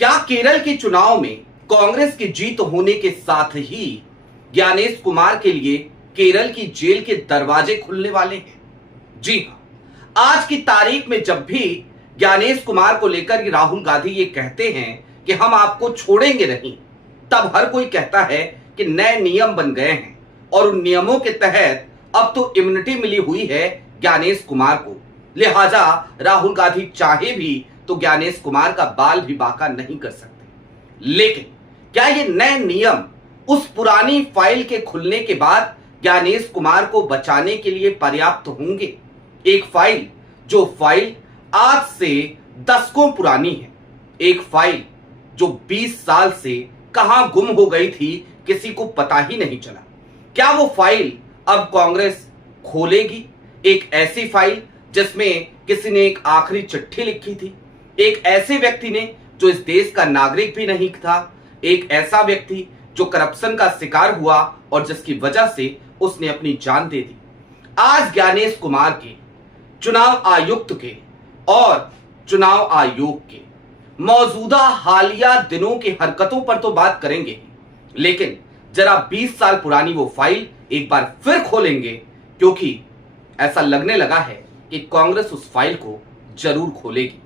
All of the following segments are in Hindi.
क्या केरल के चुनाव में कांग्रेस की जीत होने के साथ ही ज्ञानेश कुमार के लिए केरल की जेल के दरवाजे खुलने वाले हैं? जी हां, आज की तारीख में जब भी ज्ञानेश कुमार को लेकर राहुल गांधी ये कहते हैं कि हम आपको छोड़ेंगे नहीं, तब हर कोई कहता है कि नए नियम बन गए हैं और उन नियमों के तहत अब तो इम्यूनिटी मिली हुई है ज्ञानेश कुमार को, लिहाजा राहुल गांधी चाहे भी तो ज्ञानेश कुमार का बाल भी बांका नहीं कर सकते। लेकिन क्या ये नए नियम उस पुरानी फाइल के खुलने के बाद ज्ञानेश कुमार को बचाने के लिए पर्याप्त होंगे? एक फाइल जो फाइल आज से दशकों पुरानी है, एक फाइल जो 20 साल से कहां गुम हो गई थी, किसी को पता ही नहीं चला। क्या वो फाइल अब कांग्रेस खोलेगी? एक ऐसी फाइल जिसमें किसी ने एक आखिरी चिट्ठी लिखी थी, एक ऐसे व्यक्ति ने जो इस देश का नागरिक भी नहीं था, एक ऐसा व्यक्ति जो करप्शन का शिकार हुआ और जिसकी वजह से उसने अपनी जान दे दी। आज ज्ञानेश कुमार के, चुनाव आयुक्त के और चुनाव आयोग के मौजूदा हालिया दिनों की हरकतों पर तो बात करेंगे, लेकिन जरा 20 साल पुरानी वो फाइल एक बार फिर खोलेंगे, क्योंकि ऐसा लगने लगा है कि कांग्रेस उस फाइल को जरूर खोलेगी।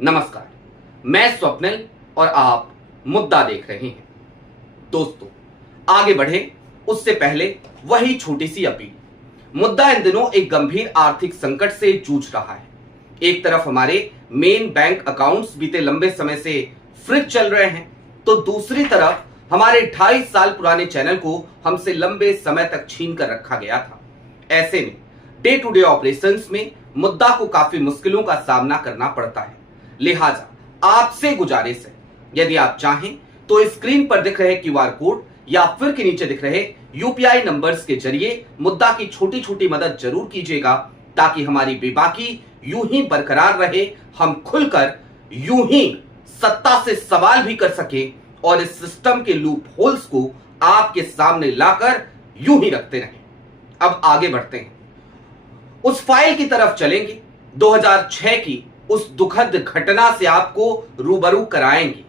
नमस्कार, मैं स्वप्निल और आप मुद्दा देख रहे हैं। दोस्तों, आगे बढ़े उससे पहले वही छोटी सी अपील। मुद्दा इन दिनों एक गंभीर आर्थिक संकट से जूझ रहा है। एक तरफ हमारे मेन बैंक अकाउंट्स बीते लंबे समय से फ्रीज चल रहे हैं, तो दूसरी तरफ हमारे 2.5 साल पुराने चैनल को हमसे लंबे समय तक छीन कर रखा गया था। ऐसे में डे टू डे ऑपरेशंस में मुद्दा को काफी मुश्किलों का सामना करना पड़ता है। लिहाजा आपसे गुजारिश है, यदि आप चाहें तो स्क्रीन पर दिख रहे क्यूआर कोड या फिर के नीचे दिख रहे यूपीआई नंबर्स के जरिए मुद्दा की छोटी छोटी मदद जरूर कीजिएगा, ताकि हमारी बेबाकी यूं ही बरकरार रहे, हम खुलकर यूं ही सत्ता से सवाल भी कर सके और इस सिस्टम के लूप होल्स को आपके सामने लाकर यूं ही रखते रहें। अब आगे बढ़ते हैं, उस फाइल की तरफ चलेंगे। 2006 की उस दुखद घटना से आपको रूबरू कराएंगे,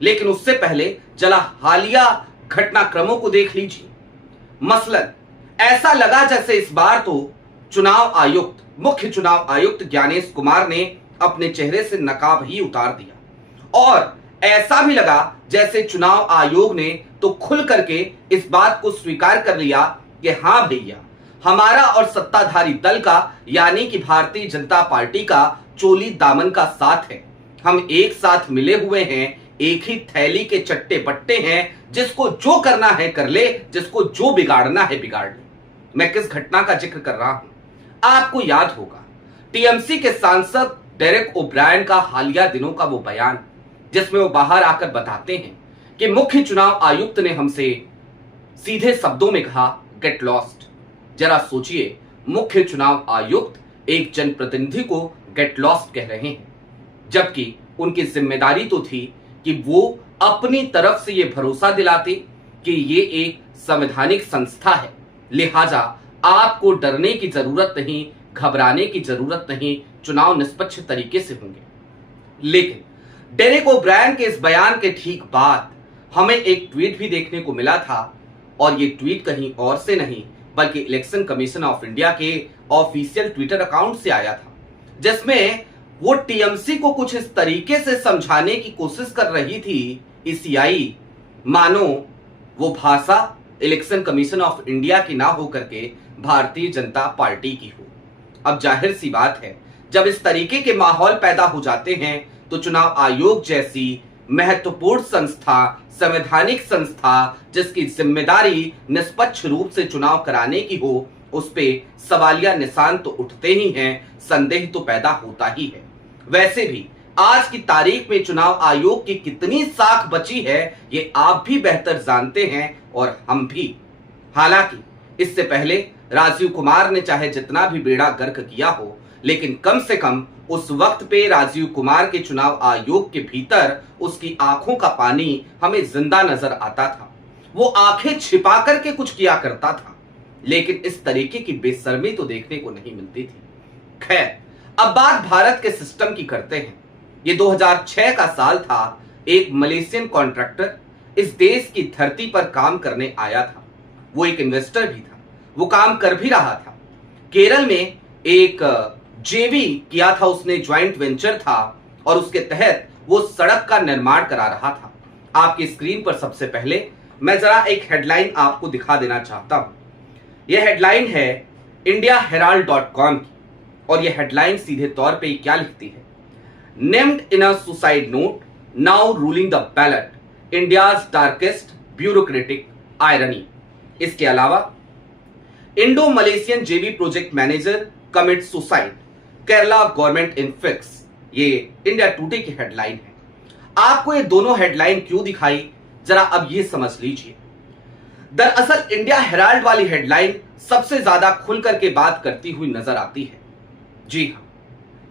लेकिन उससे पहले जरा हालिया घटनाक्रमों को देख लीजिए। मसलन ऐसा लगा जैसे इस बार तो चुनाव आयुक्त, मुख्य चुनाव आयुक्त ज्ञानेश कुमार ने अपने चेहरे से नकाब ही उतार दिया, और ऐसा भी लगा जैसे चुनाव आयोग ने तो खुल करके इस बात को स्वीकार कर लिया कि हां भैया, हमारा और सत्ताधारी दल का यानी कि भारतीय जनता पार्टी का चोली दामन का साथ है। हम एक साथ मिले हुए हैं, एक ही थैली के चट्टे बट्टे हैं, जिसको जो करना है कर ले, जिसको जो बिगाड़ना है बिगाड़ ले। मैं किस घटना का जिक्र कर रहा हूं? आपको याद होगा टीएमसी के सांसद डेरेक ओब्रायन का हालिया दिनों का वो बयान, जिसमें वो बाहर आकर बताते हैं कि मुख्य चुनाव आयुक्त ने हमसे सीधे शब्दों में कहा, गेट लॉस्ट। जरा सोचिए, मुख्य चुनाव आयुक्त एक जनप्रतिनिधि को गेट लॉस्ट कह रहे हैं, जबकि उनकी जिम्मेदारी तो थी कि वो अपनी तरफ से ये भरोसा दिलाते कि ये एक संवैधानिक संस्था है, लिहाजा आपको डरने की जरूरत नहीं, घबराने की जरूरत नहीं, चुनाव निष्पक्ष तरीके से होंगे। लेकिन डेरेक ओब्रायन के इस बयान के ठीक बाद हमें एक ट्वीट भी देखने को मिला था, और ये ट्वीट कहीं और से नहीं बल्कि इलेक्शन कमीशन ऑफ इंडिया के ऑफिशियल ट्विटर अकाउंट से आया था, जिसमें वो टीएमसी को कुछ इस तरीके से समझाने की कोशिश कर रही थी ईसीआई, मानो वो भाषा इलेक्शन कमीशन ऑफ इंडिया की ना हो करके भारतीय जनता पार्टी की हो। अब जाहिर सी बात है, जब इस तरीके के माहौल पैदा हो जाते हैं तो चुनाव आयोग जैसी महत्वपूर्ण संस्था, संवैधानिक संस्था, जिसकी जिम्मेदारी निष्पक्ष रूप से चुनाव कराने की हो, उस पे सवालिया निशान तो उठते ही हैं, संदेह तो पैदा होता ही है। वैसे भी आज की तारीख में चुनाव आयोग की कितनी साख बची है, ये आप भी बेहतर जानते हैं और हम भी। हालांकि इससे पहले राजीव कुमार ने चाहे जितना भी बेड़ा गर्क किया हो, लेकिन कम से कम उस वक्त पे राजीव कुमार के चुनाव आयोग के भीतर उसकी आंखों का पानी हमें जिंदा नजर आता था। वो आंखें छिपा करके कुछ किया करता था, लेकिन इस तरीके की बेशर्मी तो देखने को नहीं मिलती थी। खैर, अब बात भारत के सिस्टम की करते हैं। ये 2006 का साल था, एक मलेशियन कॉन्ट्रैक्टर इस देश की धरती पर काम करने आया था। वो एक इन्वेस्टर भी था, वो काम कर भी रहा था। केरल में एक जेवी किया था उसने, ज्वाइंट वेंचर था और उसके तहत वो सड़क का निर्माण करा रहा था। आपकी स्क्रीन पर सबसे पहले मैं जरा एक हेडलाइन आपको दिखा देना चाहता हूं। यह हेडलाइन है indiaherald.com की और यह हेडलाइन सीधे तौर पे क्या लिखती है? Named in a suicide note, now ruling the ballot, India's darkest bureaucratic irony. इसके अलावा इंडो मलेशियन जेवी project manager commit suicide, Kerala government in fix. ये इंडिया टुडे की हेडलाइन है। आपको ये दोनों हेडलाइन क्यों दिखाई, जरा अब ये समझ लीजिए। दरअसल इंडिया हेराल्ड वाली हेडलाइन सबसे ज्यादा खुल करके बात करती हुई नजर आती है। जी हां,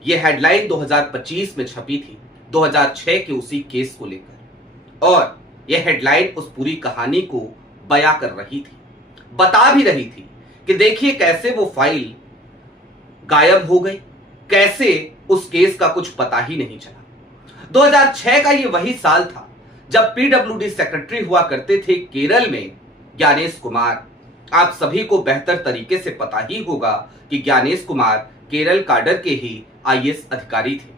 यह हेडलाइन 2025 में छपी थी, 2006 के उसी केस को लेकर, और यह हेडलाइन उस पूरी कहानी को बयां कर रही थी, बता भी रही थी कि देखिए कैसे वो फाइल गायब हो गई, कैसे उस केस का कुछ पता ही नहीं चला। 2006 का ये वही साल था जब पीडब्ल्यूडी सेक्रेटरी हुआ करते थे केरल में ज्ञानेश कुमार। आप सभी को बेहतर तरीके से पता ही होगा कि ज्ञानेश कुमार केरल काडर के ही आईएएस अधिकारी थे।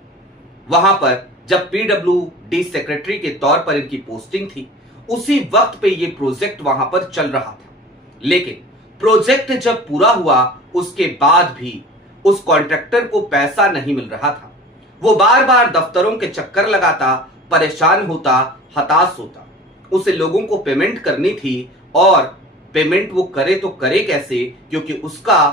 वहां पर जब पीडब्ल्यूडी सेक्रेटरी के तौर पर इनकी पोस्टिंग थी, उसी वक्त पे ये प्रोजेक्ट वहां पर चल रहा था। लेकिन प्रोजेक्ट जब पूरा हुआ उसके बाद भी उस कॉन्ट्रैक्टर को पैसा नहीं मिल रहा था। वो बार बार दफ्तरों के चक्कर लगाता, परेशान होता, हताश होता। उसे लोगों को पेमेंट करनी थी और पेमेंट वो करे तो करे कैसे, क्योंकि उसका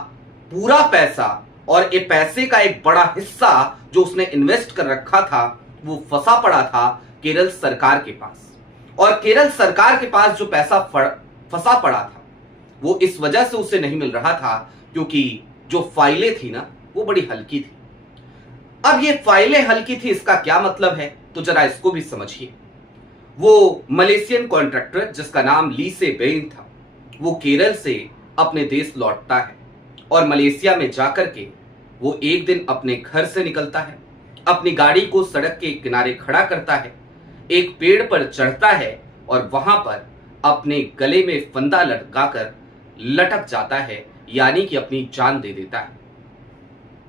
पूरा पैसा और ये पैसे का एक बड़ा हिस्सा जो उसने इन्वेस्ट कर रखा था वो फंसा पड़ा था केरल सरकार के पास। और केरल सरकार के पास जो पैसा फंसा पड़ा था वो इस वजह से उसे नहीं मिल रहा था क्योंकि जो फाइलें थी ना वो बड़ी हल्की थी। अब ये फाइलें हल्की थी, इसका क्या मतलब है, तो जरा इसको भी समझिए। वो मलेशियन कॉन्ट्रैक्टर जिसका नाम ली से बेन था, वो केरल से अपने देश लौटता है और मलेशिया में जाकर के वो एक दिन अपने घर से निकलता है, अपनी गाड़ी को सड़क के किनारे खड़ा करता है, एक पेड़ पर चढ़ता है और वहां पर अपने गले में फंदा लगाकर लटक जाता है, यानी कि अपनी जान दे देता है।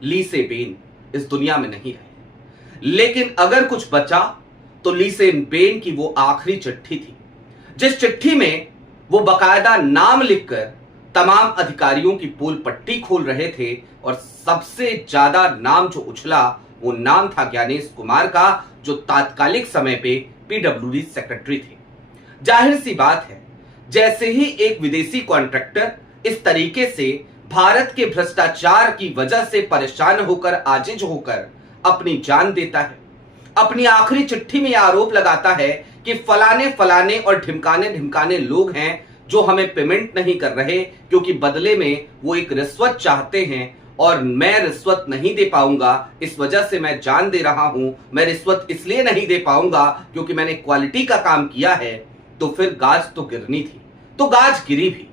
ली से बेन इस दुनिया में नहीं रहे, लेकिन अगर कुछ बचा तो ली से बेन की वो आखिरी चिट्ठी थी, जिस चिट्ठी में वो बकायदा नाम लिखकर तमाम अधिकारियों की पोल पट्टी खोल रहे थे और सबसे ज्यादा नाम जो उछला वो नाम था ज्ञानेश कुमार का, जो तात्कालिक समय पे पीडब्ल्यूडी सेक्रेटरी थे। जाहिर सी बात है, जैसे ही एक विदेशी कॉन्ट्रैक्टर इस तरीके से भारत के भ्रष्टाचार की वजह से परेशान होकर, आजिज होकर अपनी जान देता है, अपनी आखिरी चिट्ठी में आरोप लगाता है कि फलाने फलाने और ढिमकाने ढिमकाने लोग हैं जो हमें पेमेंट नहीं कर रहे क्योंकि बदले में वो एक रिश्वत चाहते हैं और मैं रिश्वत नहीं दे पाऊंगा, इस वजह से मैं जान दे रहा हूं। मैं रिश्वत इसलिए नहीं दे पाऊंगा क्योंकि मैंने क्वालिटी का काम किया है। तो फिर गाज तो गिरनी थी, तो गाज गिरी भी।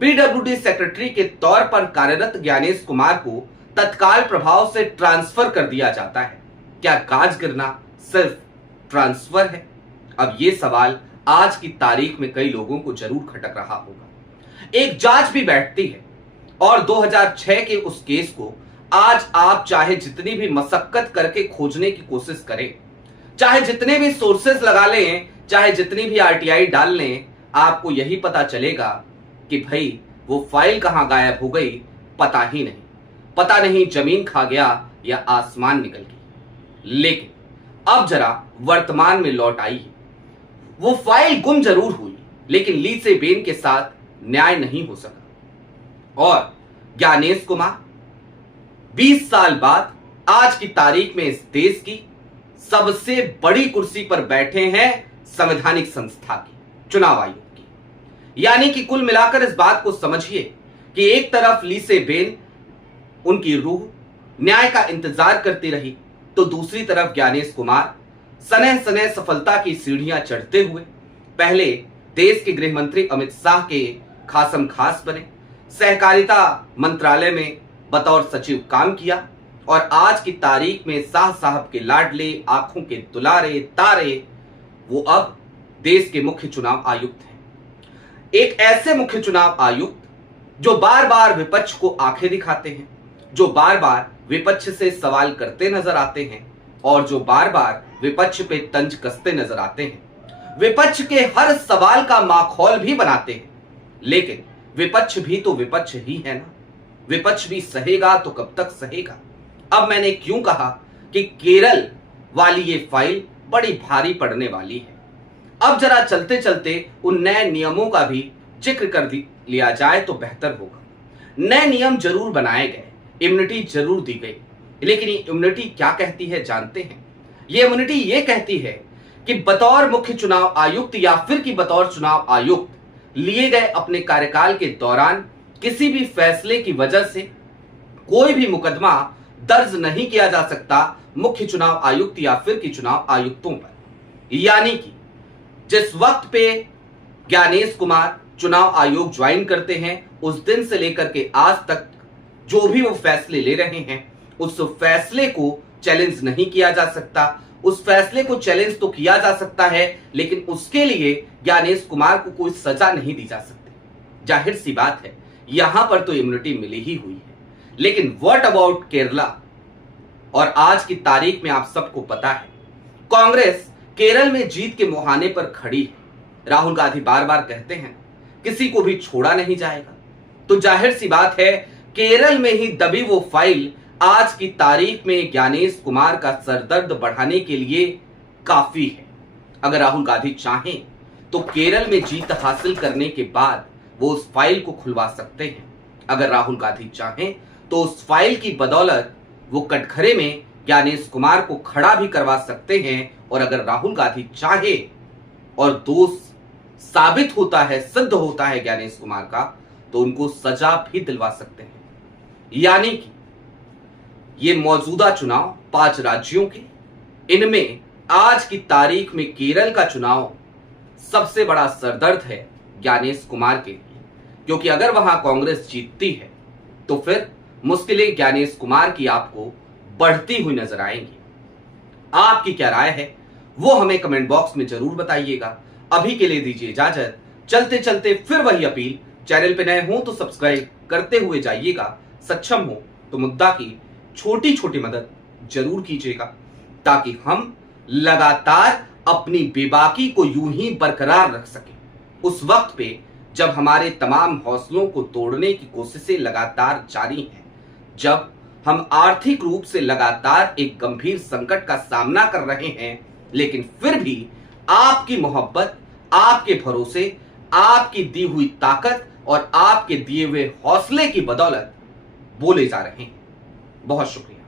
पीडब्ल्यूडी सेक्रेटरी के तौर पर कार्यरत ज्ञानेश कुमार को तत्काल प्रभाव से ट्रांसफर कर दिया जाता है। क्या गाज गिरना सिर्फ ट्रांसफर है? अब ये सवाल आज की तारीख में कई लोगों को जरूर खटक रहा होगा। एक जांच भी बैठती है और 2006 के उस केस को आज आप चाहे जितनी भी मशक्कत करके खोजने की कोशिश करें, चाहे जितने भी सोर्सेस लगा लें, चाहे जितनी भी आरटीआई डाल लें, आपको यही पता चलेगा कि भाई वो फाइल कहां गायब हो गई, पता ही नहीं। पता नहीं जमीन खा गया या आसमान निकल गई। लेकिन अब जरा वर्तमान में लौट आई। वो फाइल गुम जरूर हुई, लेकिन ली से बेन के साथ न्याय नहीं हो सका और ज्ञानेश कुमार 20 साल बाद आज की तारीख में इस देश की सबसे बड़ी कुर्सी पर बैठे हैं संवैधानिक संस्था की, चुनाव आयोग की। यानी कि कुल मिलाकर इस बात को समझिए कि एक तरफ ली से बेन उनकी रूह न्याय का इंतजार करती रही, तो दूसरी तरफ ज्ञानेश कुमार सने सने सफलता की सीढ़ियां चढ़ते हुए पहले देश के गृह मंत्री अमित शाह के खासम खास बने, सहकारिता मंत्रालय में बतौर सचिव काम किया और आज की तारीख में शाह साहब के लाडले, आंखों के दुलारे तारे वो अब देश के मुख्य चुनाव आयुक्त हैं। एक ऐसे मुख्य चुनाव आयुक्त जो बार बार विपक्ष को आंखें दिखाते हैं, जो बार बार विपक्ष से सवाल करते नजर आते हैं और जो बार बार विपक्ष पे तंज कसते नजर आते हैं, विपक्ष के हर सवाल का माखौल भी बनाते हैं। लेकिन विपक्ष भी तो विपक्ष ही है ना, विपक्ष भी सहेगा तो कब तक सहेगा। अब मैंने क्यों कहा कि केरल वाली ये फाइल बड़ी भारी पड़ने वाली है। अब जरा चलते चलते उन नए नियमों का भी जिक्र कर लिया जाए तो बेहतर होगा। नए नियम जरूर बनाए गए, इम्यूनिटी जरूर दी गई, लेकिन ये इम्यूनिटी क्या कहती है जानते हैं? ये इम्यूनिटी ये कहती है कि बतौर मुख्य चुनाव आयुक्त या फिर कि बतौर चुनाव आयुक्त लिए गए अपने कार्यकाल के दौरान किसी भी फैसले की वजह से कोई भी मुकदमा दर्ज नहीं किया जा सकता मुख्य चुनाव आयुक्त या फिर कि चुनाव आयुक्तों पर। यानी कि जिस वक्त पे ज्ञानेश कुमार चुनाव आयोग ज्वाइन करते हैं, उस दिन से लेकर के आज तक जो भी वो फैसले ले रहे हैं, उस फैसले को चैलेंज नहीं किया जा सकता। उस फैसले को चैलेंज तो किया जा सकता है, लेकिन उसके लिए ज्ञानेश कुमार को कोई सजा नहीं दी जा सकती। जाहिर सी बात है, यहां पर तो इम्यूनिटी मिली ही हुई है। लेकिन व्हाट अबाउट केरला? और आज की तारीख में आप सबको पता है, कांग्रेस केरल में जीत के मुहाने पर खड़ी है। राहुल गांधी बार बार कहते हैं किसी को भी छोड़ा नहीं जाएगा, तो जाहिर सी बात है केरल में ही दबी वो फाइल आज की तारीख में ज्ञानेश कुमार का सरदर्द बढ़ाने के लिए काफी है। अगर राहुल गांधी चाहें तो केरल में जीत हासिल करने के बाद वो उस फाइल को खुलवा सकते हैं। अगर राहुल गांधी चाहें तो उस फाइल की बदौलत वो कटघरे में ज्ञानेश कुमार को खड़ा भी करवा सकते हैं। और अगर राहुल गांधी चाहे और दोष साबित होता है, सिद्ध होता है ज्ञानेश कुमार का, तो उनको सजा भी दिलवा सकते हैं। यानी कि ये मौजूदा चुनाव 5 राज्यों के, इनमें आज की तारीख में केरल का चुनाव सबसे बड़ा सरदर्द है ज्ञानेश कुमार के लिए, क्योंकि अगर वहां कांग्रेस जीतती है तो फिर मुश्किलें ज्ञानेश कुमार की आपको बढ़ती हुई नजर आएंगी। आपकी क्या राय है वो हमें कमेंट बॉक्स में जरूर बताइएगा। अभी के लिए दीजिए इजाजत। चलते चलते फिर वही अपील, चैनल पे नए हो तो सब्सक्राइब करते हुए जाइएगा, सक्षम हो तो मुद्दा की छोटी छोटी मदद जरूर कीजिएगा, ताकि हम लगातार अपनी बेबाकी को यूं ही बरकरार रख सकें उस वक्त पे जब हमारे तमाम हौसलों को तोड़ने की कोशिशें लगातार जारी हैं, जब हम आर्थिक रूप से लगातार एक गंभीर संकट का सामना कर रहे हैं, लेकिन फिर भी आपकी मोहब्बत, आपके भरोसे, आपकी दी हुई ताकत और आपके दिए हुए हौसले की बदौलत बोले जा रहे हैं। बहुत शुक्रिया।